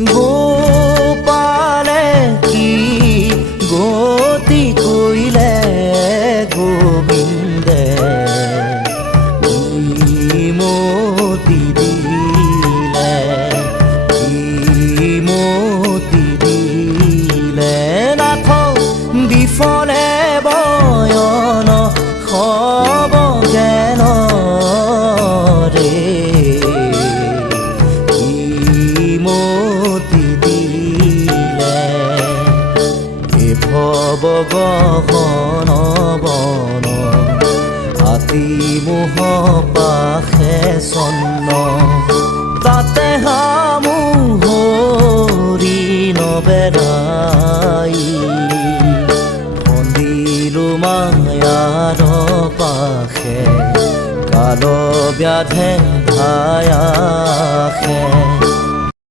গোপালে কি গতি কইলে গোবিন্দে কি মতি দিলে নাথ বিফলে বয়ন খব জ্ঞান রে কি মতি দিলে ভব গহন বন হাতী মোহ পাশে চন্ন তাতে হামুহৰি নবেৰাই বন্দিলো মায়াৰ পাশে কাল ব্যাধে ধায়াখে